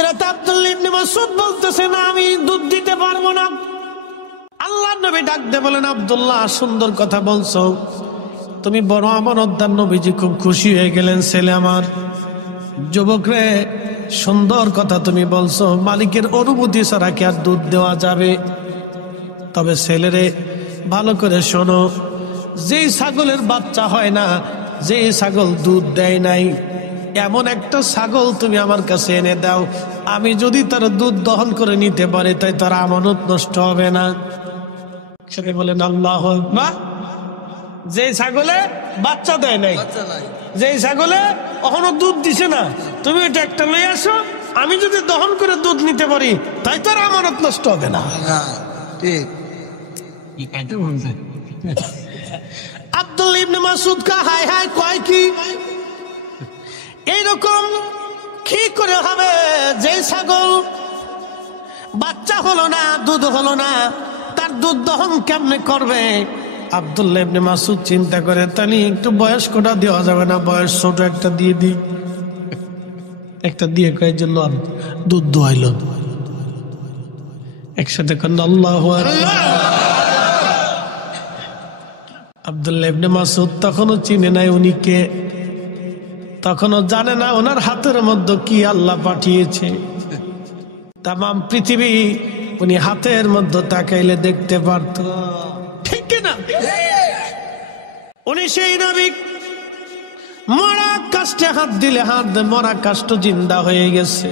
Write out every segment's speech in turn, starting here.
হযরত আব্দুল্লাহ ইবনে মাসউদ বলতেছেন আমি দুধ দিতে পারবো না। আল্লাহর নবী ডাক দিয়ে বলেন, আব্দুল্লাহ সুন্দর কথা বলছো, তুমি বড় আমানতদার। নবীজি খুব খুশি হয়ে গেলেন, ছেলে আমার, যুবক রে, সুন্দর কথা তুমি বলছো, মালিকের অনুমতি ছাড়া কি আর দুধ দেওয়া যাবে? তবে ছেলেরে ভালো করে শোনো, যেই ছাগলের বাচ্চা হয় না, যে ছাগল দুধ দেয় নাই, এমন একটা ছাগল তুমি আমার কাছে এনে দাও, আমি যদি তার দুধ দহন করে নিতে পারি তাই তার আমানত নষ্ট হবে না। সেটা বলেন আল্লাহু আকবার। যে ছাগলে বাচ্চা দেয় নাই, যে ছাগলে এখনো দুধ দিছে না, তুমি এটা একটা লয়ে আসো, আমি যদি দহন করে দুধ নিতে পারি তাই তার আমানত নষ্ট হবে না। ঠিক। আব্দুল্লাহ ইবনে মাসউদ কা হায় হায় কয় কি এইরকম কি করে হবে? যে ছাগল বাচ্চা হলো না, দুধ হলো না, তার দুধ দহন কেমনে করবে? আব্দুল্লাহ ইবনে মাসউদ চিন্তা করে, তাহলে একটু বয়স্কটা দেওয়া যাবে না? বয়স ছোট একটা দিয়ে দিই। একটা দিয়ে কয় যে লন দুধ দোয়াইল। একসাথে করেন আল্লাহু আকবার। আব্দুল্লাহ ইবনে মাসউদ তখনও চিনে নাই উনি কে, তখনও জানে না ওনার হাতের মধ্যে কি আল্লাহ পাঠিয়েছে। তামাম পৃথিবী উনি হাতের মধ্যে তাকাইলে দেখতে পারত, ঠিক কিনা? উনি সেই নবী, মরা কাষ্টে হাত দিলে মরা কাষ্ট জিন্দা হয়ে গেছে,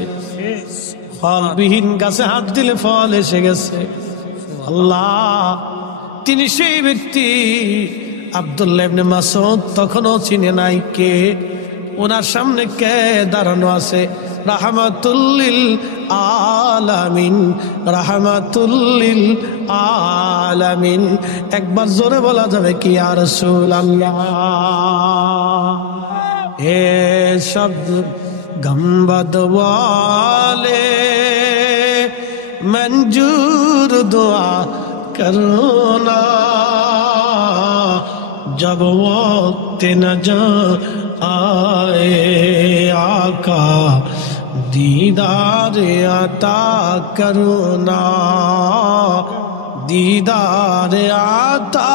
ফলবিহীন গাছে হাত দিলে ফল এসে গেছে। আল্লাহ, তিনি সেই ব্যক্তি। আব্দুল্লাহ ইবনে মাসউদ তখনও চিনে নাই কে, ওনার সামনে কে দাঁড়ানো আছে? রাহমাতুল লিল আলামিন, রাহমাতুল লিল আলামিন। একবার জোরে বলা যাবে কি ইয়া রাসূলুল্লাহ? হে শব্দ গম্বদ ওয়ালে मंजूर दुआ करना, जब वक्त नजर आए आका दीदार अता करना, दीदार अता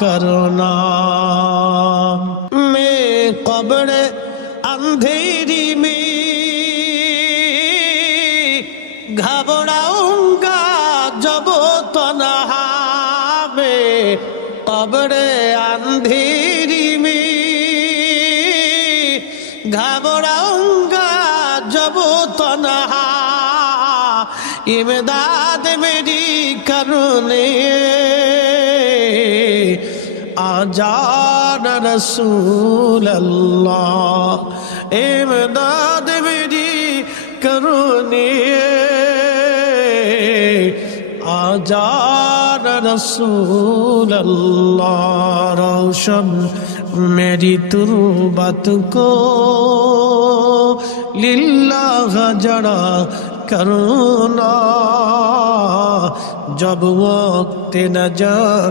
करना। मैं कब्र अंधेरी में घबराऊंगा जब तन्हा में, कब्र अंधेरी में घबराऊंगा जब तन्हा, इमदाद मेरी करने आजान रसूल अल्लाह, इमदाद मेरी करने आजान रसूल अल्लाह। रोशन मेरी तुरबत को लिल्लाह जड़ा करना, जब वक्त नजर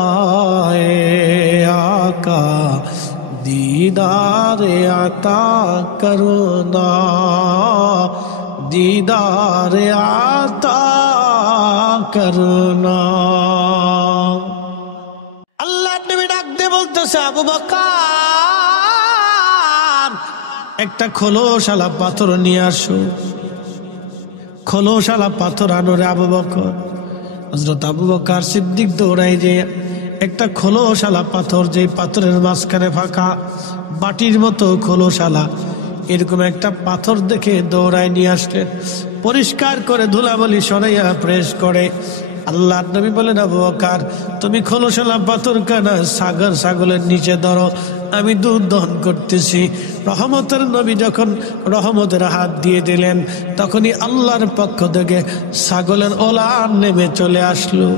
आए आका दीदार अता करना, दीदार अता करना। আল্লাহ নবী ডাক দিয়ে বলতেছে, আবু বকর, একটা খোলসালা পাথর নিয়ে আসো। খোলসালা পাথর আনো রে আবু বকর। হযরত আবু বকর সিদ্দিক দৌড়াই যে একটা খোলসালা পাথর, যে পাথরের মাঝখানে ফাঁকা বাটির মতো খোলসালা, এরকম একটা পাথর দেখে দৌড়ায় নিয়ে আসলেন। পরিষ্কার করে ধুলাবালি সরাইয়া প্রেস করে আল্লাহর নবী বলেন, আবু বকর তুমি খোলসালা পাথর কানা ছাগলের নিচে ধরো, আমি দুধ দহন করতেছি। রহমতের নবী যখন রহমতের হাত দিয়ে দিলেন, তখনই আল্লাহর পক্ষ থেকে ছাগলের ওলান নেমে চলে আসলো।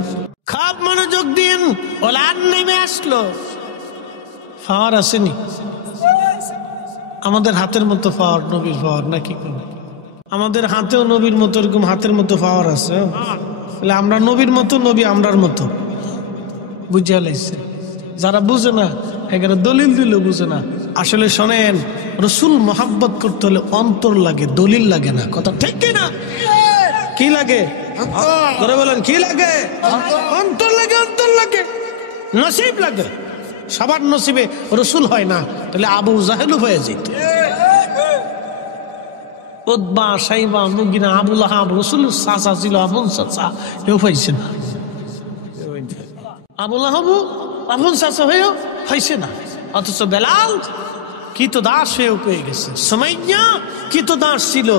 খাপ মনোযোগ দিন, ওলান নেমে আসলো। ফাওয়ার আসেনি? আমাদের হাতের মতো পাওয়ার, নবীর পাওয়ার নাকি? আমাদের হাতেও নবীর মতো এরকম হাতের মতো পাওয়ার আছে। আমরা নবীর মতো, নবী আমরার মতো। বুঝে লাইছে? যারা বুঝে না এখানে দলিল দিলেও বুঝে না। আসলে শোনেন, রসুল মোহাব্বত করতে হলে অন্তর লাগে, দলিল লাগে না। কথা ঠিক কি না? কি লাগে? ধরে বলেন কি লাগে? অন্তর লাগে, অন্তর লাগে, নসিব লাগে। সবার নসিবে রসুল হয় না, তাহলে আবু জাহেলও হয়ে যেত। উতবা, সাইবা, মুগিনা, আবুল আহাব রসুলের চাচা ছিল, আপন চাচা, কেউ পাইছে না। আবুল আহাব আপন চাচা হয়েও হয়েছে না, অথচ বেলাল কি তো দাস হয়েও পেয়ে গেছে। সুমাইয়া কি তো দাস ছিল,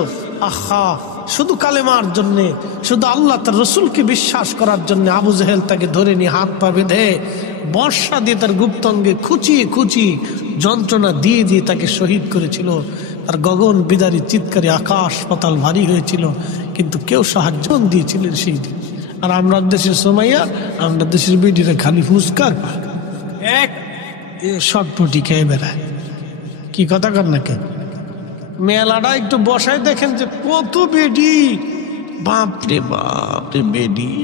আহা শুধু কালেমার জন্য, শুধু আল্লাহ তার রসুলকে বিশ্বাস করার জন্য আবু জাহেল তাকে ধরে নিয়ে হাত পা বেঁধে বর্ষা দিয়ে তার গুপ্তাঙ্গে খুঁচিয়ে খুঁচিয়ে যন্ত্রণা দিয়ে দিয়ে তাকে শহীদ করেছিল। তার গগন বিদারী চিৎকারে আকাশ পাতাল ভারী হয়েছিল, কিন্তু কেউ সাহায্য দিয়েছিলেন সেই দিন। আর আমরা দেশের সুমাইয়া, আমরা দেশের বেডিরা খালি ফুসকার এক শটপটি খেয়ে বেড়ায়। কি কথা কর না কেন? মেলাটা একটু বসায় দেখেন যে কত বেডি, বাপরে বাপরে বেডি।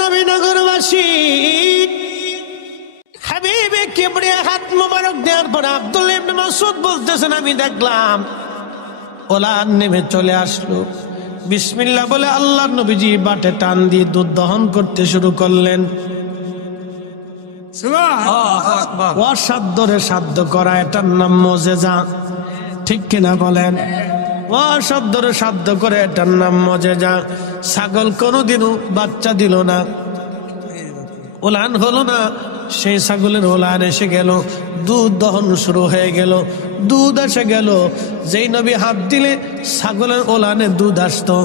নবীনগরবাসী হাবিবে কিবরিয়া হাত মোবারক দেওয়ার পর আব্দুল্লাহ ইবনে মাসউদ বলতেছেন, আমি দেখলাম ওলান নেমে চলে আসলো। বিসমিল্লাহ বলে আল্লাহর নবীজি বাটে টান দিয়ে দুধ দহন করতে শুরু করলেন। অসাধ্যরে সাধ্য করা, এটার নাম মুজিজা। ঠিক কিনা বলেন? অসাধ্যরে সাধ্য করে, এটার নাম মুজিজা। ছাগল কোনোদিনও বাচ্চা দিল না, ওলান হলো না। সেই ছাগলের ওলান এসে গেল, দুধ দহন শুরু হয়ে গেল, দুধ এসে গেল। যেই নবী হাত দিলে ছাগলের ওলানে দুধ আসতো,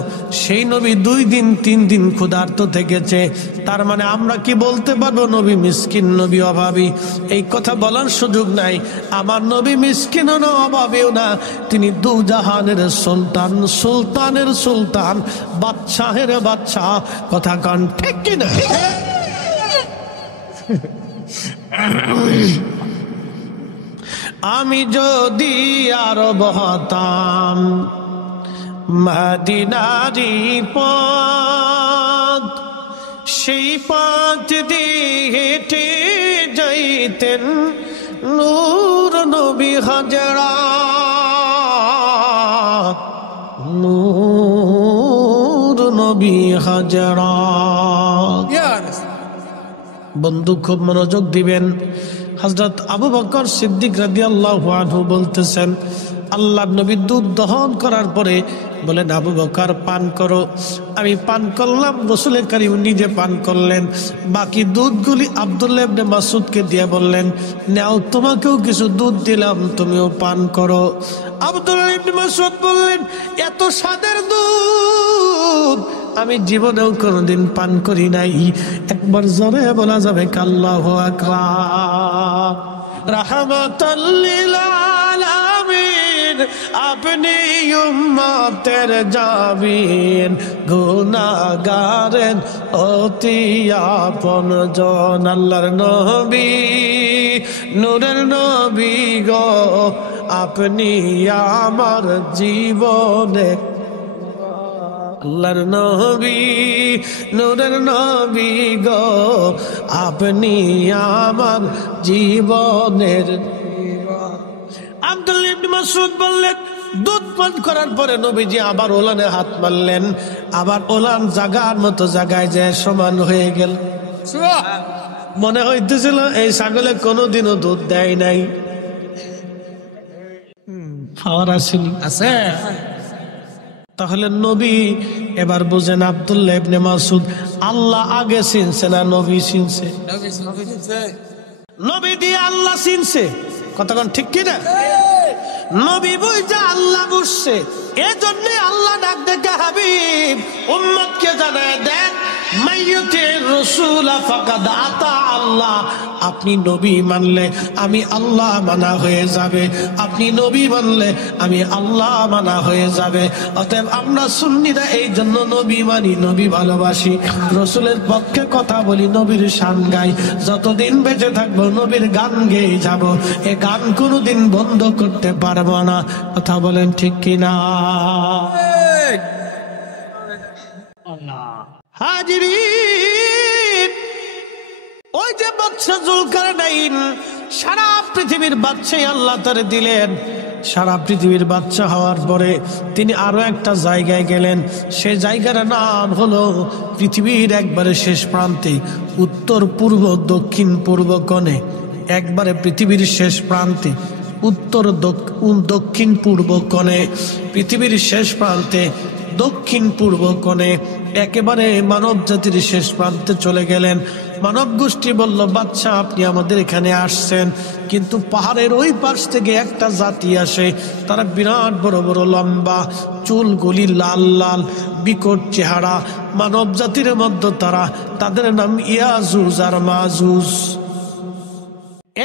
সেই নবী 2 দিন 3 দিন ক্ষুধার্ত থেকেছে। তার মানে আমরা কি বলতে পারবো নবী মিসকিন, নবী অভাবী? এই কথা বলার সুযোগ নাই। আমার নবী মিসকিনও না, অভাবীও না, তিনি দুজাহানের সুলতান, সুলতানের সুলতান, বাদশাহের বাদশাহ। কথা কান ঠিক কিনা? আমি যদি আরব হতাম, মদিনারি পথ, সেই পথ দিয়ে হেঁটে যাইতেন নূর নবী হযরত, নূর নবী হযরত। বন্ধু খুব মনোযোগ দিবেন। হযরত আবু বকর সিদ্দিক রাদিয়াল্লাহু আনহু বলতেছেন, আল্লাহর নবী দুধ দহন করার পরে বলেন, আবু বকর পান করো। আমি পান করলাম, রাসূল কারীম নিজে পান করলেন। বাকি দুধগুলি আব্দুল্লাহ ইবনে মাসউদকে দিয়ে বললেন, নাও তোমাকেও কিছু দুধ দিলাম, তুমিও পান করো। আব্দুল্লাহ ইবনে মাসউদ বললেন, এত স্বাদের দুধ আমি জীবনেও কোনোদিন পান করি নাই। একবার জোরে বলা যাবে আল্লাহু আকবার। রাহমাতাল লিল আলামিন, আপনি উম্মতের জামিন, গুনাহগারের অতি আপনজন। আল্লাহর নবী, নূরের নবী গো, আপনি আমার জীবনে। আল্লাহর নবী, নূরের নবী গো, আপনি আমার জীবনের। আব্দুল্লাহ ইবনে মাসউদ বললেন, দুধ পান করার পরে নবীজি আবার ওলানে হাত মারলেন, আবার ওলান জাগার মতো জায়গায় যায় সমান হয়ে গেল। মনে হইতেছিল এই ছাগলে কোনোদিনও দুধ দেয় নাই। পাওয়ার আছে। তাহলে নবী এবার বুঝেন, আব্দুল্লাহ ইবনে মাসউদ আল্লাহ আগে চিনছে না নবী চিনছে? নবী দিয়ে আল্লাহ চিনছে। কতক্ষণ ঠিক কিনা? নবী বুঝছে, আল্লাহ বুঝছে। এজন্য আল্লাহ ডাক দেখে, হাবিব উম্মতকে জানায় দেন, মাইয়ুতির রাসূল ফাকাদ আতা আল্লাহ। আপনি নবী মানলে আমি আল্লাহ মানা হয়ে যাবে, আপনি নবী মানলে আমি আল্লাহ মানা হয়ে যাবে। অতএব আমরা সুন্নিরা এই জন্য নবী মানি, নবী ভালোবাসি, রাসূলের পক্ষে কথা বলি, নবীর শান গাই। যতদিন বেঁচে থাকবো নবীর গান গেয়ে যাব, এ গান কোনোদিন বন্ধ করতে পারবো না। কথা বলেন ঠিক কিনা? হাজিরিন, ওই যে বাদশা জুলকারনাইন সারা পৃথিবীর বাদশাহ আল্লাহ তারে দিলেন। সারা পৃথিবীর বাদশা হওয়ার পরে তিনি আরো একটা জায়গায় গেলেন। সেই জায়গার নাম হলো পৃথিবীর একবারে শেষ প্রান্তে, উত্তর পূর্ব দক্ষিণ পূর্ব কোণে, একবারে পৃথিবীর শেষ প্রান্তে উত্তর দক্ষিণ পূর্ব কোণে, পৃথিবীর শেষ প্রান্তে দক্ষিণ পূর্ব কোণে, একেবারে মানব জাতির শেষ প্রান্তে চলে গেলেন। মানব গোষ্ঠী বলল, বাদশা আপনি আমাদের এখানে আসছেন, কিন্তু পাহাড়ের ওই পাশ থেকে একটা জাতি আসে, তারা বিরাট বড় বড় লম্বা, চুলগুলি লাল লাল, বিকট চেহারা, মানব জাতির মধ্যে তারা, তাদের নাম ইয়াজুজ আর মাজুজ।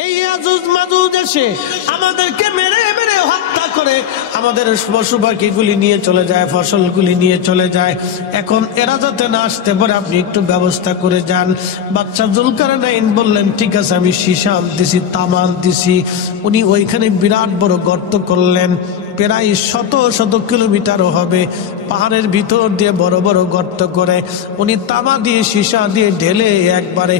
এই ইয়াজুজ মাজুজ এসে আমাদেরকে মেরে মেরে হত্যা করে আমাদের পশু পাখিগুলি নিয়ে চলে যায়, ফসলগুলি নিয়ে চলে যায়। এখন এরা যাতে না আসতে পারে আপনি একটু ব্যবস্থা করে যান। বাদশা জুলকারনাইন বললেন, ঠিক আছে, আমি সীসা আনতেছি, তামা আনতেছি। উনি ওইখানে বিরাট বড় গর্ত করলেন, প্রায় শত শত কিলোমিটারও হবে। পাহাড়ের ভিতর দিয়ে বড় বড় গর্ত করে উনি তামা দিয়ে সীসা দিয়ে ঢেলে একবারে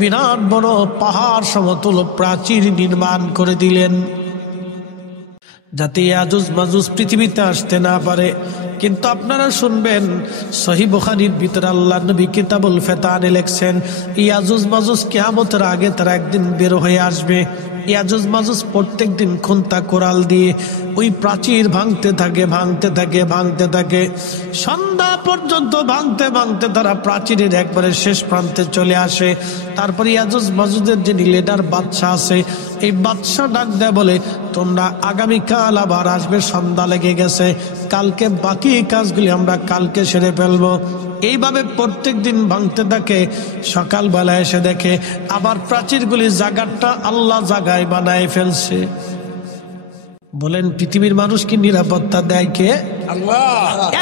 বিরাট বড় পাহাড় সমতুল প্রাচীর নির্মাণ করে দিলেন, যাতে ইয়াজুজ মাজুজ পৃথিবীতে আসতে না পারে। কিন্তু আপনারা শুনবেন, সহিহ বুখারীর ভিতরে আল্লাহর নবী কিতাবুল ফিতানে লিখছেন, ইয়াজুজ মাজুজ কিয়ামতের আগে তারা একদিন বের হয়ে আসবে। ইয়াজুজ মাজুজ প্রত্যেক দিন খুন্তা কোরাল দিয়ে ওই প্রাচীর ভাঙতে থাকে, ভাঙতে থাকে, ভাঙতে থাকে, সন্ধ্যা পর্যন্ত ভাঙতে ভাঙতে তারা প্রাচীরের একবারে শেষ প্রান্তে চলে আসে। তারপরে ইয়াজুজ মাজুজের যে লিডার বাদশা আছে, এই বাদশা ডাক দেয়, বলে, তোমরা আগামীকাল আবার আসবে, সন্ধ্যা লেগে গেছে, কালকে বাকি কাজগুলি আমরা কালকে সেরে ফেলবো। এইভাবে প্রত্যেক দিন ভাঙতে থাকে। সকালবেলা এসে দেখে আবার প্রাচীরগুলি জায়গাটা আল্লাহ জায়গায় বানায় ফেলছে। বলেন, পৃথিবীর মানুষ কি নিরাপত্তা দেয় কে? আল্লাহ।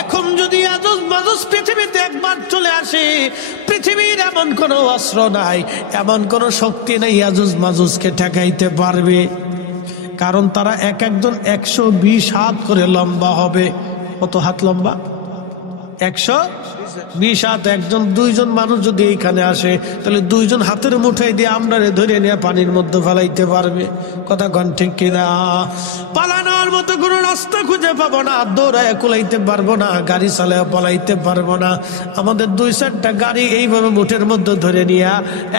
এখন যদি ইয়াজুজ মাজুজ পৃথিবীতে একবার চলে আসে, পৃথিবীর এমন কোনো অস্ত্র নাই, এমন কোনো শক্তি নেই ইয়াজুজ মাজুজকে ঠেকাইতে পারবে। কারণ তারা এক একজন 120 হাত করে লম্বা হবে। কত হাত লম্বা? 120 হাত। একজন দুইজন মানুষ যদি এইখানে আসে, তাহলে দুইজন হাতের মুঠোয় দিয়ে আমরা ধরে নিয়ে পানির মধ্যে ফেলাইতে পারবে। কথা কন ঠিক কিনা? পালানোর মতো কোনো রাস্তা খুঁজে পাবো না, দৌড়ায় কুলাইতে পারবো না, গাড়ি চালায় পালাইতে পারবো না। আমাদের 2-4টা গাড়ি এইভাবে মুঠের মধ্যে ধরে নিয়ে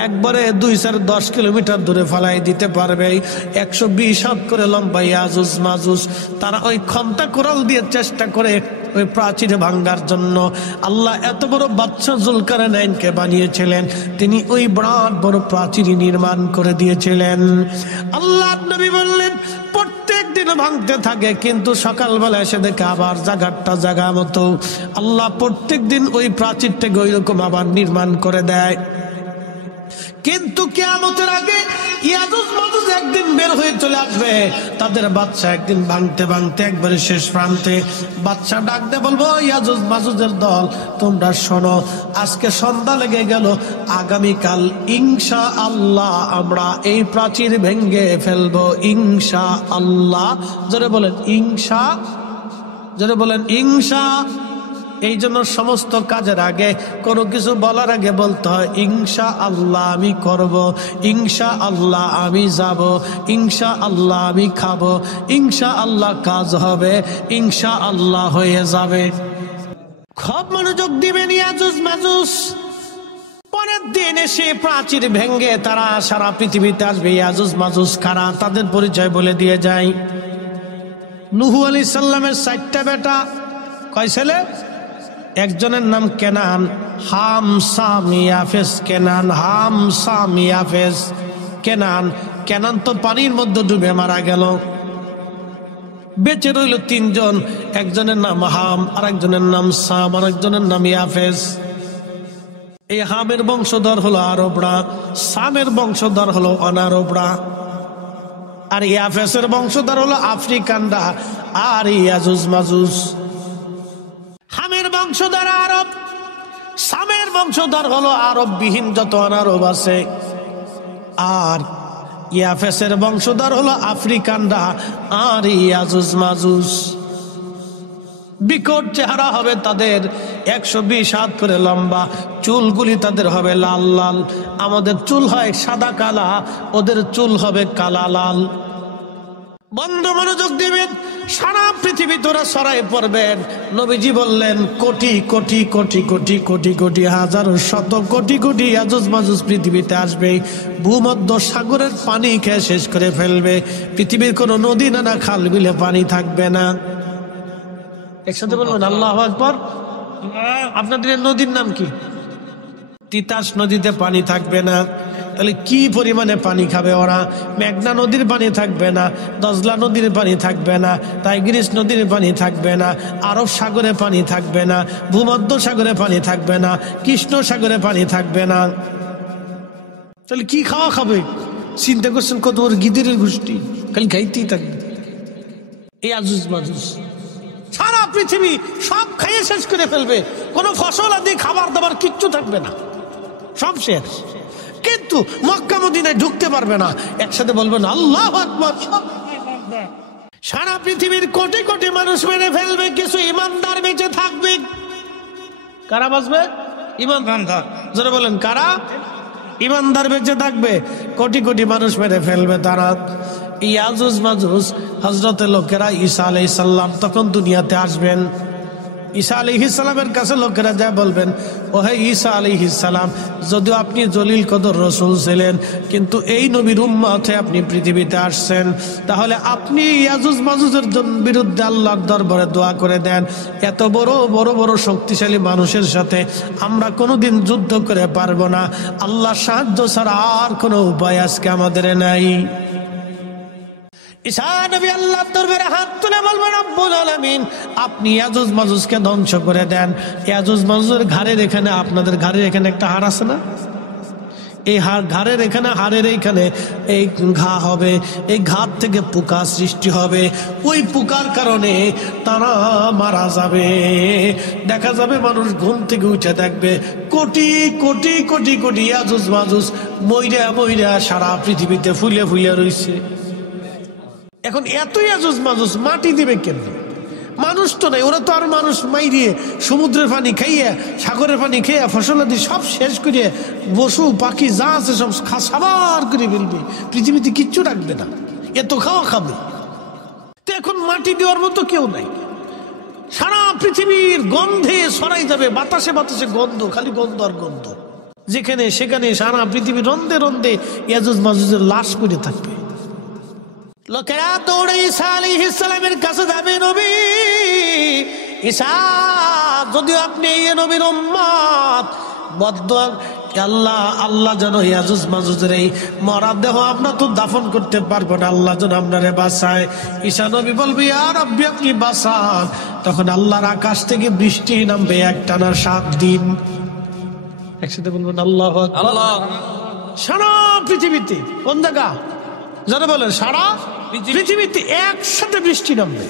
একবারে 2-4-10 কিলোমিটার দূরে ফেলাই দিতে পারবে। 120 হাত করে লম্বা ইয়াজুজ মাজুজ। তারা ওই খন্তা কোরাল দিয়ে চেষ্টা করে ওই প্রাচীরে ভাঙ্গার জন্য। আল্লাহ এত বড় বাদশা জুলকারনাইনকে বানিয়েছিলেন, তিনি ওই বিরাট বড় প্রাচীর নির্মাণ করে দিয়েছিলেন। আল্লাহ নবী বললেন, প্রত্যেক দিন ভাঙতে থাকে, কিন্তু সকালবেলা এসে দেখে আবার জায়গাটা জায়গা মতো। আল্লাহ প্রত্যেক দিন ওই প্রাচীরটাকে ওই রকম আবার নির্মাণ করে দেয়। কিন্তু কিয়ামতের আগে ইয়াজুজ মাজুজ একদিন বের হয়ে চলে আসবে। তাদের বাদশা একদিন ভাঙতে ভাঙতে একবারে শেষ প্রান্তে। বাদশা ডাক দে বলবো, ইয়াজুজ মাজুজের দল, তোমরা শোনো, আজকে সন্ধ্যা লেগে গেল, আগামীকাল ইনশাআল্লাহ আমরা এই প্রাচীর ভেঙে ফেলবো, ইনশাআল্লাহ। জোরে বলেন ইনশা, জোরে বলেন ইনশা। এই জন্য সমস্ত কাজের আগে, কোনো কিছু বলার আগে বলতে হয়, ইনশাআল্লাহ আমি করব, ইনশাআল্লাহ আমি যাব, ইনশাআল্লাহ আমি খাবো, ইনশাআল্লাহ কাজ হবে, ইনশাআল্লাহ হয়ে যাবে। খুব মনোযোগ দিবেন ইয়াজুজ মাজুজ। পরের দিন এসে প্রাচীর ভেঙে তারা সারা পৃথিবীতে আসবে। ইয়াজুজ মাজুজ কারা, তাদের পরিচয় বলে দিয়ে যায়। নূহ আলাইহিস সালামের 4টা বেটা। কয় ছেলে? একজনের নাম কেনান, হাম, সাম, ইয়াফেস। কেনান, হাম, সাম, ইয়াফেস। কেনান কেনান তো পানির মধ্যে ডুবে মারা গেল। বেঁচে রইল 3 জন। একজনের নাম হাম, আর একজনের নাম সাম, আর একজনের নাম ইয়াফেস। এই হামের বংশধর হলো আরবরা, সামের বংশধর হলো অনারবরা, আর ইয়াফেসের বংশধর হলো আফ্রিকানরা আর ইয়াজুজ মাজুজ। হামের বংশধর আরব, সামের বংশধর হলো আরব বিহীন যত অনারব আছে, আর ইয়াফেসের বংশধর হলো আফ্রিকানরা আর ইয়াজুজ মাজুজ। বিকট চেহারা হবে তাদের, 120 হাত করে লম্বা, চুলগুলি তাদের হবে লাল লাল। আমাদের চুল হয় সাদা কালা, ওদের চুল হবে কালা লাল। বন্ধ মনোযোগ দিবেন, সারা পৃথিবী তোরা ছড়াই পড়বেন। নবীজি বললেন কোটি কোটি কোটি কোটি কোটি কোটি হাজারো শত কোটি কোটি ইয়াজুজ মাজুজ পৃথিবীতে আসবে। ভূমধ্য সাগরের পানি খেয়ে শেষ করে ফেলবে। পৃথিবীর কোনো নদী নানা খাল বিলে পানি থাকবে না। একসাথে বলবেন আল্লাহু আকবার। আপনাদের নদীর নাম কি? তিতাস নদীতে পানি থাকবে না। তাহলে কি পরিমাণে পানি খাবে ওরা? মেঘনা নদীর পানি থাকবে না, দজলা নদীর পানি থাকবে না, টাইগ্রিস নদীর পানি থাকবে না, আরব সাগরে পানি থাকবে না, ভূমধ্য সাগরে পানি থাকবে না, কৃষ্ণ সাগরে পানি থাকবে না। তাহলে কি খাওয়া খাবে? চিন্তা করছেন কত ওর গিদিরের গোষ্ঠী, খালি খাইতেই থাকবে। এই আজুজ মাজুজ সারা পৃথিবী সব খাইয়ে শেষ করে ফেলবে। কোনো ফসল আদি খাবার দাবার কিচ্ছু থাকবে না, সব শেষ। কিন্তু মক্কা মদিনায় ঢুকতে পারবে না। একসাথে বলবেন আল্লাহু আকবার। সারা পৃথিবীর কোটি কোটি মানুষ মেরে ফেলবে, কিছু ইমানদার বেঁচে থাকবে। কারা বাঁচবে? ইমানদার। যারা বলেন কারা? ইমানদার বেঁচে থাকবে। কোটি কোটি মানুষ মেরে ফেলবে তারা। ইয়াজুজ মাজুজ হযরতে লোকেরা ঈসা আলাইহিস সালাম তখন দুনিয়াতে আসবেন। ঈসা আলাইহিস সালামের কাছে লোকেরা যা বলবেন, ও হে ঈসা আলাইহিস সালাম, যদিও আপনি জলিল কদর রাসূল ছিলেন, কিন্তু এই নবীর উম্মত হয়ে আপনি পৃথিবীতে আসছেন, তাহলে আপনি ইয়াজুজ মাজুজের বিরুদ্ধে আল্লাহর দরবারে দোয়া করে দেন। এত বড় বড় বড় শক্তিশালী মানুষের সাথে আমরা কোনোদিন যুদ্ধ করে পারবো না। আল্লাহর সাহায্য ছাড়া আর কোনো উপায় আজকে আমাদের নাই। ঈসা নবী আল্লাহর দরবারে হাত তুলে বলবেন, রব্বুল আলামিন, আপনি ইয়াজুজ মাজুজকে ধ্বংস করে দেন। ইয়াজুজ মাজুজের ঘাড়ের এখানে, আপনাদের ঘাড়ের এখানে একটা হাড় আছে না? এই ঘাড়ের এখানে, হাড়ের এইখানে এই ঘা হবে। এই ঘাট থেকে পোকা সৃষ্টি হবে। ওই পোকার কারণে তারা মারা যাবে। দেখা যাবে মানুষ ঘুম থেকে উঠে দেখবে কোটি কোটি কোটি কোটি ইয়াজুজ মাজুজ মইরা মইরা সারা পৃথিবীতে ফুলে ফুলে রয়েছে। এখন এত ইয়াজুজ মাজুজ মাটি দিবে কেন? মানুষ তো নাই, ওরা তো আর মানুষ মাইরিয়ে সমুদ্রের পানি খাইয়ে, সাগরের পানি খেয়ে, ফসলাদি সব শেষ করে, পশু পাখি যা আছে সব সাবার করে ফেলবে। পৃথিবীতে কিচ্ছু রাখবে না, এত খাওয়া খাবে। তো এখন মাটি দেওয়ার মতো কেউ নাই। সারা পৃথিবীর গন্ধে ছড়াই যাবে, বাতাসে বাতাসে গন্ধ, খালি গন্ধ আর গন্ধ। যেখানে সেখানে সারা পৃথিবীর রন্ধে রন্ধে ইয়াজুজ মাজুজের লাশ পড়ে থাকবে। লোকেরা দৌড়ে ঈসা আলাইহিস সালামের কাছে যাবে, নবী ঈসা, যদিও আপনি এই নবীর উম্মত, বদদুয়া আল্লাহ আল্লাহ যেন ইয়াজুজ মাজুজের এই মরা দেহ আমরা তো দাফন করতে পারবো না, আল্লাহ যেন আপনারে বাঁচায়। ঈসা নবী বলবে, ইয়া রাব্বি আপনি বাঁচান। তখন আল্লাহর আকাশ থেকে বৃষ্টি নামবে একটানা 7 দিন। একসাথে বলবেন আল্লাহু আকবার। সারা পৃথিবীতে কোন জায়গা যারা বলেন সারা পৃথিবীতে একসাথে বৃষ্টি নামবে।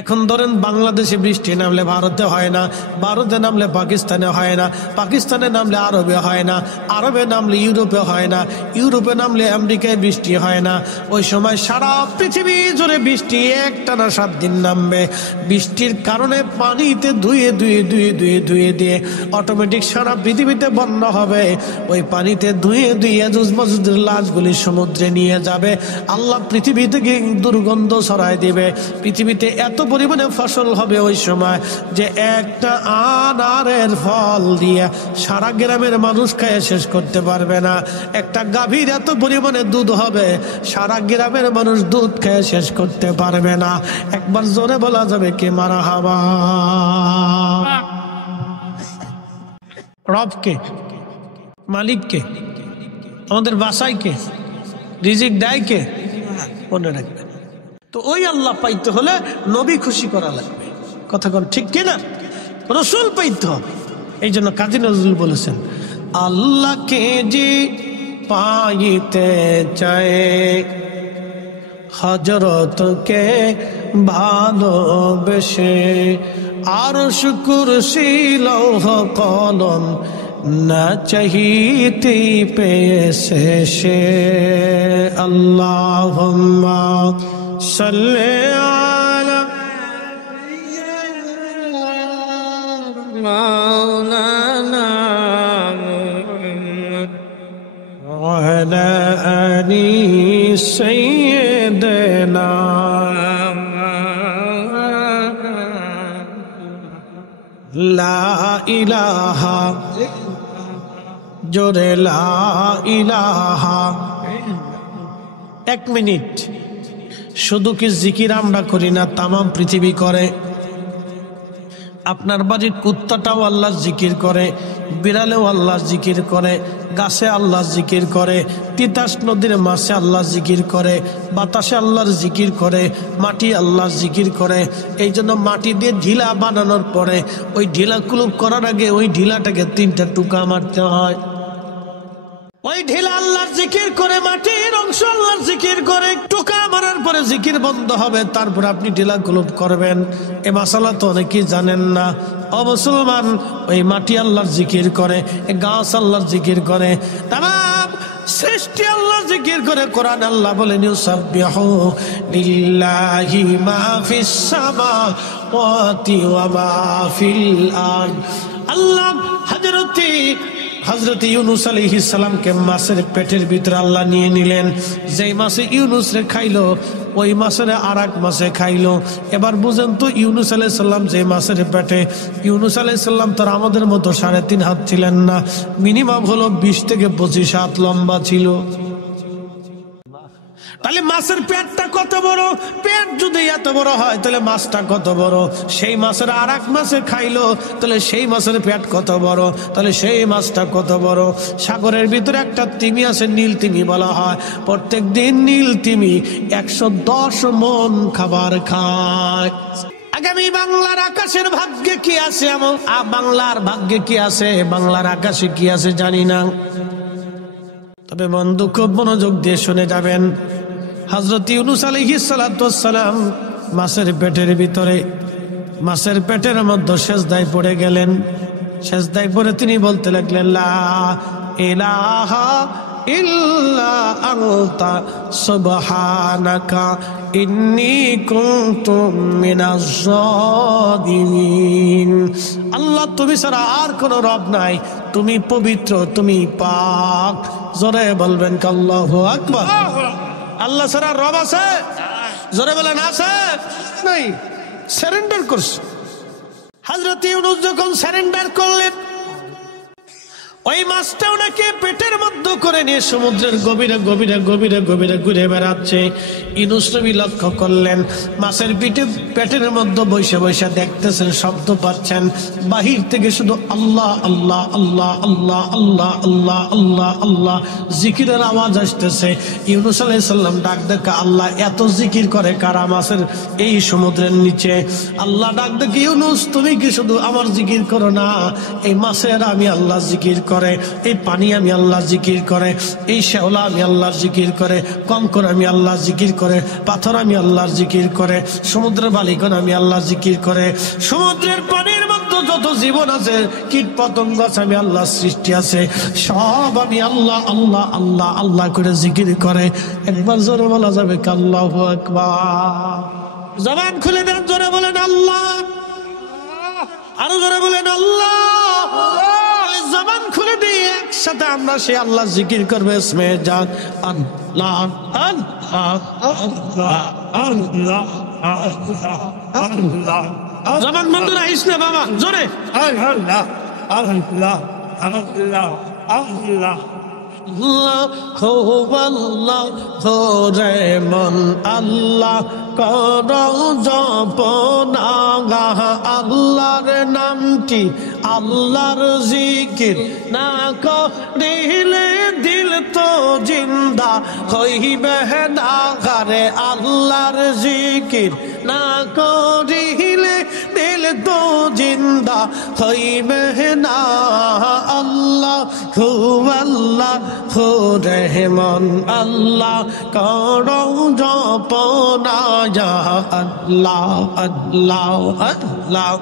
এখন ধরেন বাংলাদেশে বৃষ্টি নামলে ভারতে হয় না, ভারতে নামলে পাকিস্তানে হয় না, পাকিস্তানে নামলে আরবে হয় না, আরবে নামলে ইউরোপে হয় না, ইউরোপে নামলে আমেরিকায় বৃষ্টি হয় না। ওই সময় সারা পৃথিবী জুড়ে বৃষ্টি একটানা 7 দিন নামবে। বৃষ্টির কারণে পানিতে ধুয়ে ধুয়ে ধুয়ে ধুয়ে ধুয়ে দিয়ে অটোমেটিক সারা পৃথিবীতে বন্যা হবে। ওই পানিতে ধুয়ে ধুয়ে ইয়াজুজ মাজুজের লাশগুলি সমুদ্রে নিয়ে যাবে। আল্লাহ পৃথিবী থেকে দুর্গন্ধ ছড়ায় দিবে। পৃথিবীতে এত পরিমাণে ফসল হবে ওই সময় যে একটা আনারের ফল দিয়ে সারা গ্রামের মানুষ খেয়ে শেষ করতে পারবে না। একটা গাভীর এত পরিমাণে দুধ হবে, সারা গ্রামের মানুষ দুধ খেয়ে শেষ করতে পারবে না। একবার জোরে বলা যাবে কে মারহাবা। রবকে, মালিককে, আমাদের বাসায় কে, রিজিক দেয় কে, মনে রাখবেন। তো ওই আল্লাহ পাইতে হলে নবী খুশি করা লাগবে। কথা কোন ঠিক কিনা? রসুল পাইতে হবে। এই জন্য কাজী নজরুল বলেছেন, আল্লাহকে যে পাইতে চায় হযরতকে ভালোবেসে, আরশ কুরসি লৌহ কলম না চাহিতে পেয়েছে সে। আল্লাহুম্মা সাল্লি আলা লা ইলাহা, জোরে লা ইলাহা। 1 মিনিট, শুধু কি জিকির আমরা করি না, তামাম পৃথিবী করে। আপনার বাড়ির কুত্তাটাও আল্লাহর জিকির করে, বিড়ালেও আল্লাহর জিকির করে, গাছে আল্লাহর জিকির করে, তিতাস নদীর মাছে আল্লাহর জিকির করে, বাতাসে আল্লাহর জিকির করে, মাটি আল্লাহর জিকির করে। এই জন্য মাটি দিয়ে ঢিলা বানানোর পরে ওই ঢিলা কুলুপ করার আগে ওই ঢিলাটাকে 3টা টুকা মারতে হয়। ওই ঢিলা আল্লাহর জিকির করে, মাটির অংশ আল্লাহর জিকির করে, টুকা মারার পরে জিকির বন্ধ হবে, তারপর আপনি ঢিলা কুলুপ করবেন। এ মাসালা তো অনেকেই জানেন না। ও মুসলমান, ওই মাটি আল্লাহর জিকির করে, গাছ আল্লাহর জিকির করে, তামাম সৃষ্টি আল্লাহর জিকির করে। কোরআন আল্লাহ বলেন ইউসাব্বিহু লিল্লাহি মা ফিস সামাওয়াতি ওয়া মা ফিল আরদ। আল্লাহ হযরত ইউনূস আলাইহিস সালামকে মাছের পেটের ভিতরে আল্লাহ নিয়ে নিলেন। যেই মাছে ইউনূস রে খাইলো, ওই মাছের আর এক মাছে খাইলো। এবার বুঝেন তো, ইউনূস আলাইহিস সালাম যে মাছের পেটে, ইউনূস আলাইহিস সালাম তার আমাদের মতো 3.5 হাত ছিলেন না, মিনিমাম হলো 20 থেকে 25 হাত লম্বা ছিল। তাহলে মাছের পেটটা কত বড়? পেট যদি এত বড় হয় তাহলে মাছটা কত বড়? সেই মাছের আর এক মাছে খাইলো, তাহলে সেই মাছের পেট কত বড়, তাহলে সেই মাছটা কত বড়? সাগরের ভিতরে একটা তিমি আছে, নীল তিমি বলা হয়। প্রত্যেক দিন নীল তিমি 110 মণ খাবার খায়। আগামী বাংলার আকাশের ভাগ্যে কি আছে, বাংলার ভাগ্যে কি আছে, বাংলার আকাশে কি আছে জানি না। তবে বন্ধু, খুব মনোযোগ দিয়ে শুনে যাবেন। হযরত ইউনূস আলাইহিস সালাতু ওয়াস সালাম মাছের পেটের ভিতরে, মাছের পেটের মধ্যে সেজদায় পড়ে গেলেন। সেজদায় পড়ে তিনি বলতে লাগলেন, লা ইলাহা ইল্লা আনতা সুবহানাকা ইন্নী কুনতু মিনাজ জালিমিন। আল্লাহ, তুমি ছাড়া আর কোনো রব নাই, তুমি পবিত্র, তুমি পাক। জোরে বলবেন আল্লাহু আকবার। আল্লাহ ছাড়া রব আছে? জোরে বলেন আছে? নাই, সারেন্ডার করছে। হযরত ইউনূস যখন সারেন্ডার করলেন, ওই মাছটা ওনাকে পেটের মধ্যে করে নিয়ে সমুদ্রের গভীরে গভীরে গভীরে গভীরে ঘুরে বেড়াচ্ছে। ইউনূস নবী লক্ষ্য করলেন, মাছের পেটের মধ্যে বসে বসে দেখতেছেন, শব্দ পাচ্ছেন, বাহির থেকে শুধু আল্লাহ আল্লাহ আল্লাহ আল্লাহ আল্লাহ আল্লাহ আল্লাহ আল্লাহ জিকিরের আওয়াজ আসতেছে। ইউনূস আলাইহিস সালাম ডাক দেখে, আল্লাহ এত জিকির করে কারা মাছের এই সমুদ্রের নিচে? আল্লাহ ডাক দেখে, ইউনূস, তুমি কি শুধু আমার জিকির করো না, এই মাছের আমি আল্লাহ জিকির করে, এই পানি আমি আল্লাহ জিকির করে, এই শেওলা আমি আল্লাহর জিকির করে, কঙ্কর আমি আল্লাহ জিকির করে, পাথর আমি আল্লাহর জিকির করে, সমুদ্রের বালিকণ আমি আল্লাহ জিকির করে, সমুদ্রের পানির মধ্যে যত জীবন আছে, কীট পতঙ্গ আছে, আমি আল্লাহর সৃষ্টি আছে, সব আমি আল্লাহ আল্লাহ আল্লাহ আল্লাহ করে জিকির করে। একবার জোরে বলা যাবে আল্লাহু আকবার। জবান খুলে দেন, জোরে বলেন আল্লাহ, আরো জোরে বলেন আল্লাহ। জবান খুলে দিয়ে একসাথে আমরা সে আল্লাহ জিকির করবে। ইসমে জান আল্লাহ আল্লাহ আল্লাহ আল্লাহ আল্লাহ। জবান বন্ধ রাখিস না বাবা, জোরে আল্লাহ আল্লাহ আল্লাহ আল্লাহ। আল্লাহ রে মন আল্লাহ কর জপনা, আল্লাহর নামটি আল্লাহর জিকির না করিলে দিল তো জিন্দা হইবে না। রে আল্লাহর জিকির না করিলে দিল তো জিন্দা হইবে না। আল্লাহ হু আল্লাহ হু রহমান আল্লাহ করো জপনা, আল্লাহ আল্লাহ আল্লাহ আল্লাহ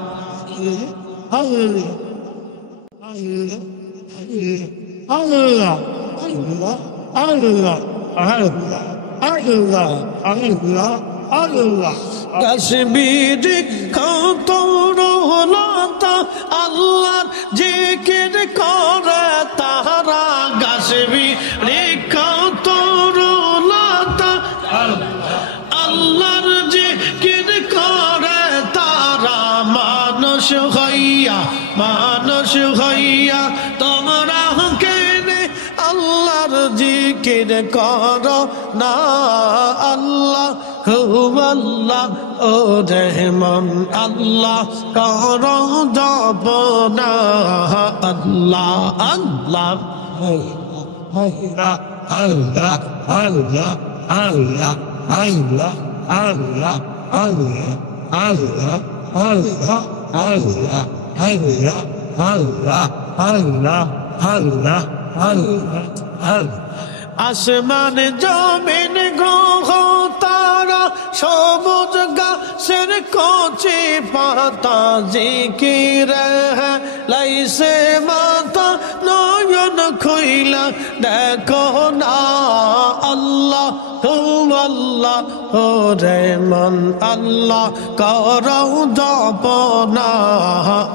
আল্লাহ আল্লাহ আল্লাহ আল্লাহ আল্লাহ। কাশ্মীর কত রহলতা আল্লাহর জিকির করে তারা, কাশ্মীর কত রহলতা আল্লাহর জিকির করে তারা, মানুষ মানুষ হইয়া তোমরা কেনে আল্লাহর জিকির করো না আল্লাহ আল্লাহ ও রহমান আল্লাহ করো জপ না আল্লাহ আল্লাহ Allah, Allah, Allah, Allah, Allah, Allah, Allah, Allah, Allah, Allah, Allah, Allah, Allah, Allah, Allah. আসমান জমিন গ্রহ তারা সবুজ গাছের কচি পাতা জিকির লাইছে মাথা নয়ন খুইলা দেখো না আল্লাহ আল্লাহ ও রহমান আল্লাহ করো জপ না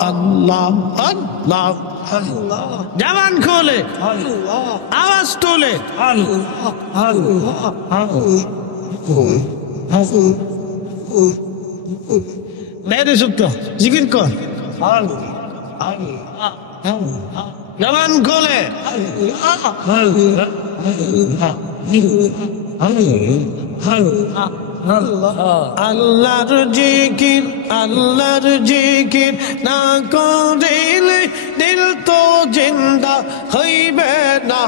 আল্লাহ আল্লাহ জবান খোলে আওয়াজ তোলে মেয়েদের সুপ্ত জিকির কর জবান খোলে আল্লাহর জিকির না করিলে দিল তো জিন্দা হইবে না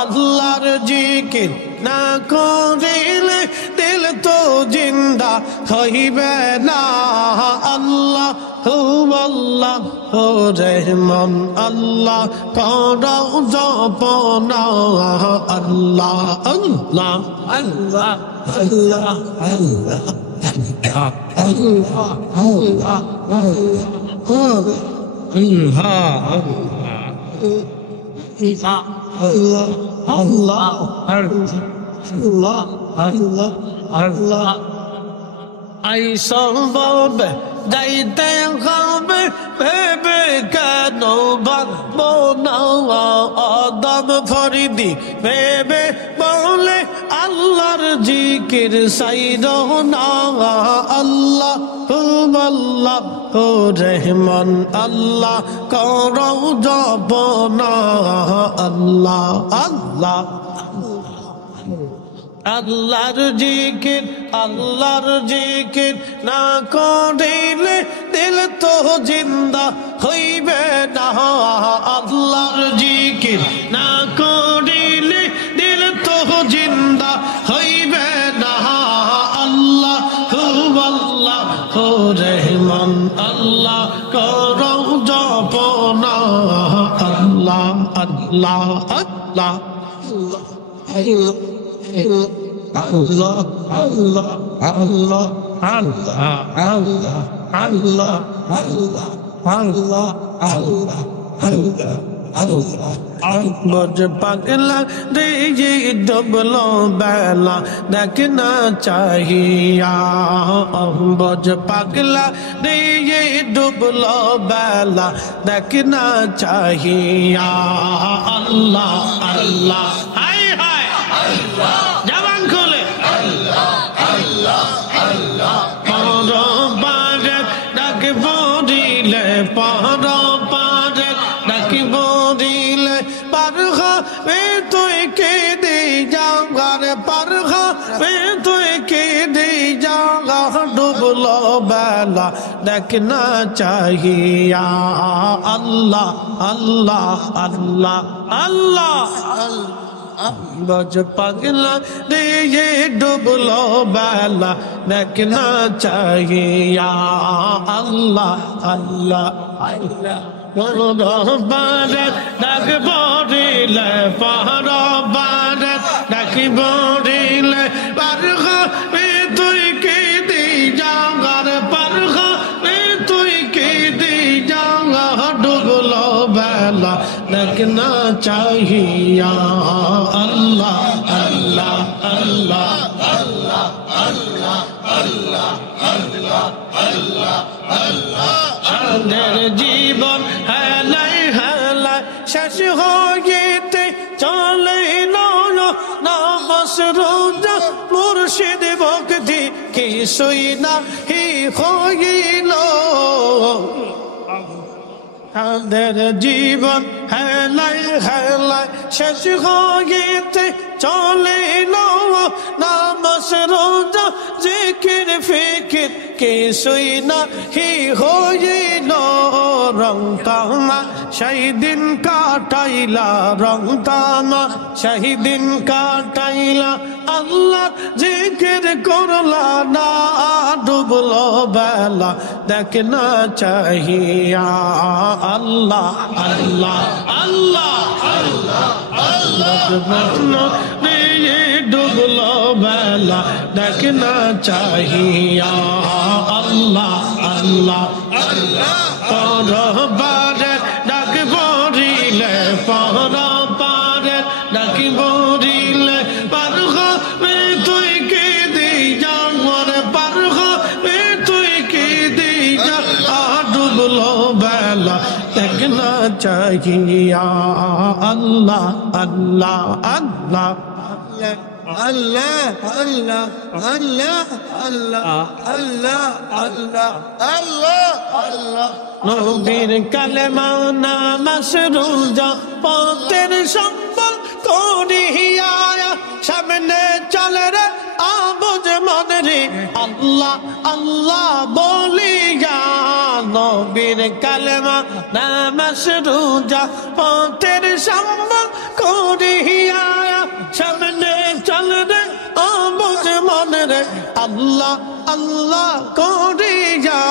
আল্লাহর জিকির না করিলে দিল তো জিন্দা হইবে না আল্লাহ আল্লাহ ও রহমান আল্লাহ করো জপ না আল্লাহ আল্লাহ Allah, Allah, Allah, Allah, Allah, I সম্ভব যাইতে হবে ভেবে কেন ভাববো না আদম ফরিদি ভেবে বলে আল্লাহর জিকির সাইরো না আল্লাহ আল্লাহ ও রহমান আল্লাহ করো জপ না আল্লাহ আল্লাহ আল্লাহর জিকির না করিলে দিল তো জিন্দা হইবে না আল্লাহর জিকির না করিলে দিল তো জিন্দা হইবে না আল্লাহ আল্লাহ ও রহমান আল্লাহ করো জপ না আল্লাহ আল্লাহ আল্লাহ Allah, Allah, Allah, Allah, Allah, Allah, Allah, Allah, Allah, Allah, Allah. বজ পাগলা রে ডুবলো বেলা দেখনা চাহিয়া বজ পাগলা রে ডুবলো বেলা দেখনা চাহিয়া আল্লাহ আল্লাহ হায় হায় আল্লাহ জবান খোলে আল্লাহ আল্লাহ আল্লাহ পরবারে ডাক বদিলে পরবারে ডাক বদিলে পারখা বে তুই কে দে জাগার পারখা বে তুই কে দে জাগা ডুবলো বেলা দেখনা চাহিয়া আল্লাহ আল্লাহ আল্লাহ আল্লাহ বজ পাগলা রে ডুবলো বেলা দেখনা চাহিয়া আল্লাহ আল্লাহ আল্লাহ পরবারে ডাক বদিলে পরবারে ডাক বদিলে পারখা বে তুই কে দে জাগার পারখা বে তুই কে দে জাগা ডুবলো বেলা দেখনা চাহিয়া আল্লাহ আল্লাহ আল্লাহ আল্লাহ আল্লাহ আল্লাহ আল্লাহ আল্লাহ আল্লাহ আমাদের জীবন হেলাই হেলাই শেষ হইতে চলে নামাজ রোজা মুর্শিদ ভক্তি কিছুই না হি হইল তাদের জীবন হেলাই হেলাই শেষ হইতে চলে নামাজ রোজা জিকির ফিকির কিছুই নাহি হইল রং তামা সেই দিন কাটাইলা রং তামা সেই দিন কাটাইলা আল্লাহ জিকির করলা না ডুবলো বেলা দেখ না চাহিয়া আল্লাহ আল্লাহ আল্লাহ আল্লাহ আল্লাহ নিয়ে ডুবলো বেলা দেখ না চাহিয়া আল্লাহ আল্লাহ আল্লাহ পরবারে ডাক পড়িলে পরবারে ডাক পড়িলে পার হবে তুই কি দিয়া মরে পার হবে তুই কি দিয়া ডুবলো বেলা দেখ না চাহিয়া আল্লাহ আল্লাহ আল্লাহ Allah, Allah, Allah, Allah, Allah, Allah, Allah, Allah. নবীর কালেমা নামাজ রোজা পথের সম্বল করিয়া সামনে চলে রে আবুজ মনে রে আল্লাহ আল্লাহ বলিয়া নবীর কালেমা নামাজ রোজা পথের সম্বল করিয়া সামনে চলে রে আবুজ মনে রে আল্লাহ আল্লাহ করিয়া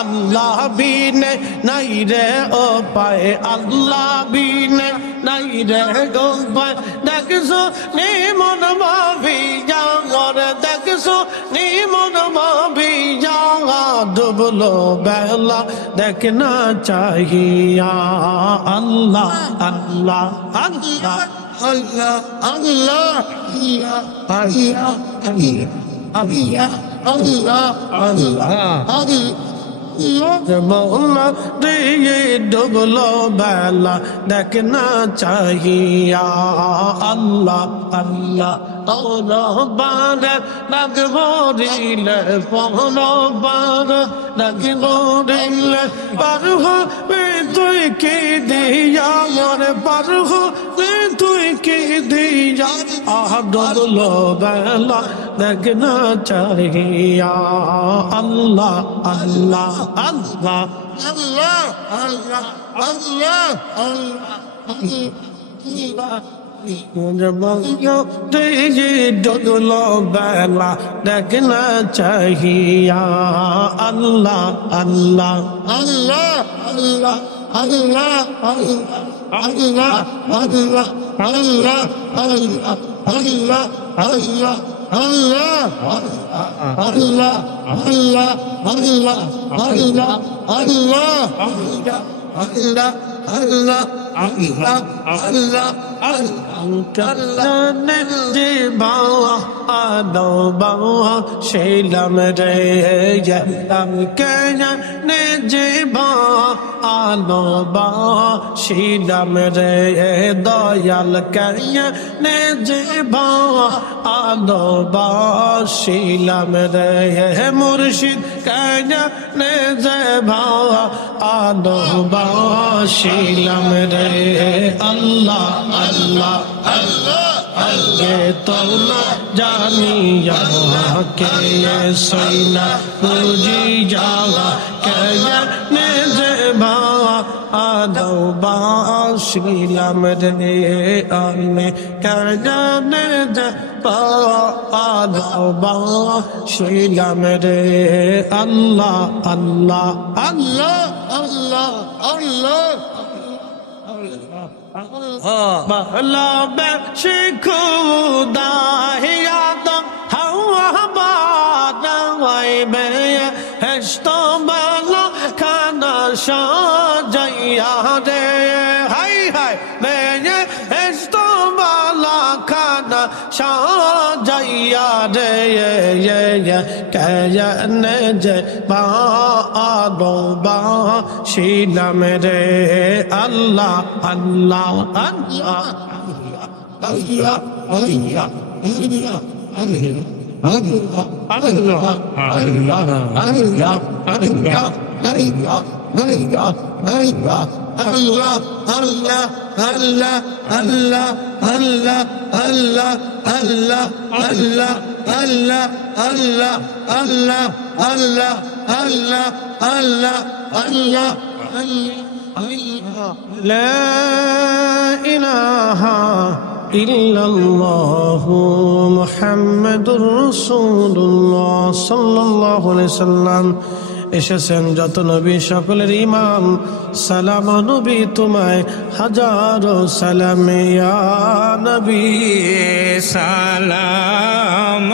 আল্লাহ বিনে নাই রে ও পায়ে আল্লাহ বিনে নাই রে গো পায় দেখছো নি মন ভাবি যাওয়ার দেখছো নি মন ভাবি যাওয়া ডুবলো বেলা দেখ না চাহিয়া আল্লাহ আল্লাহ আল্লাহ Allah, Allah, Allah, Allah, Allah, Allah, মৌলা দিয়ে ডুবলো বেলা দেখ না চাহিয়া আল্লাহ আল্লাহ পরবারে ডাক পড়িলে পরবারে ডাক পড়িলে পার হবে তুই কি দিয়া মরে পার হবে তুই কি দিয়া ডুবলো বেলা দেখ না চাহিয়া আল্লাহ আল্লাহ আল্লাহ Allah, Allah, Allah, Allah. ডুবলো বেলা দেখ না চাহিয়া আল্লাহ আল্লাহ Allah, Allah, Allah, Allah, Allah, Allah, Allah, Allah, Allah, Allah, Allah, Allah, Allah, Allah, Allah, Allah, Allah, Allah, জানে যে বাবা আদো বাবা শেলাম রে জাম কেনে যে বাবা আদো বাবা শেলাম রে দয়াল কেনে যে বাবা আদো বাবা শেলাম রে মুর্শিদ কেনে যে বাবা আদো বাবা শেলাম রে আল্লাহ আল্লাহ আল্লাহ আল্লাহ তোলা জানিয়া কে সৈনা বুঝি যাওয়া কে যে বাবা আদৌ বাসিলাম রে আমি কেনে যে বাবা আদৌ বাসিলাম রে আল্লাহ আল্লাহ Allah, Allah, Allah. ভালোবেসে খুদাহিয়া দম হাওয়া বানাইবে হেস্ত বালা খানা সাজাইয়া রে হাই হাই মেয়ে হেস্ত বালা খানা সাজাইয়া রে কেনে যে বা আদো বা শিলাম রে আল্লাহ আল্লাহ আল্লাহ Allah, Allah, Allah, Allah, Allah, Allah, Allah, Allah, Allah, Allah, Allah, Allah, Allah, Allah, Allah, Allah, Allah, Allah, Allah, Allah, Allah, Allah, Allah, Allah, Allah, Allah, Allah. لا إله إلا الله محمد رسول الله صلى الله عليه وسلم এসেছেন যত নবী সকলের ইমাম সালাম নবী তোমায় হাজারো সালাম ইয়া নবী সালাম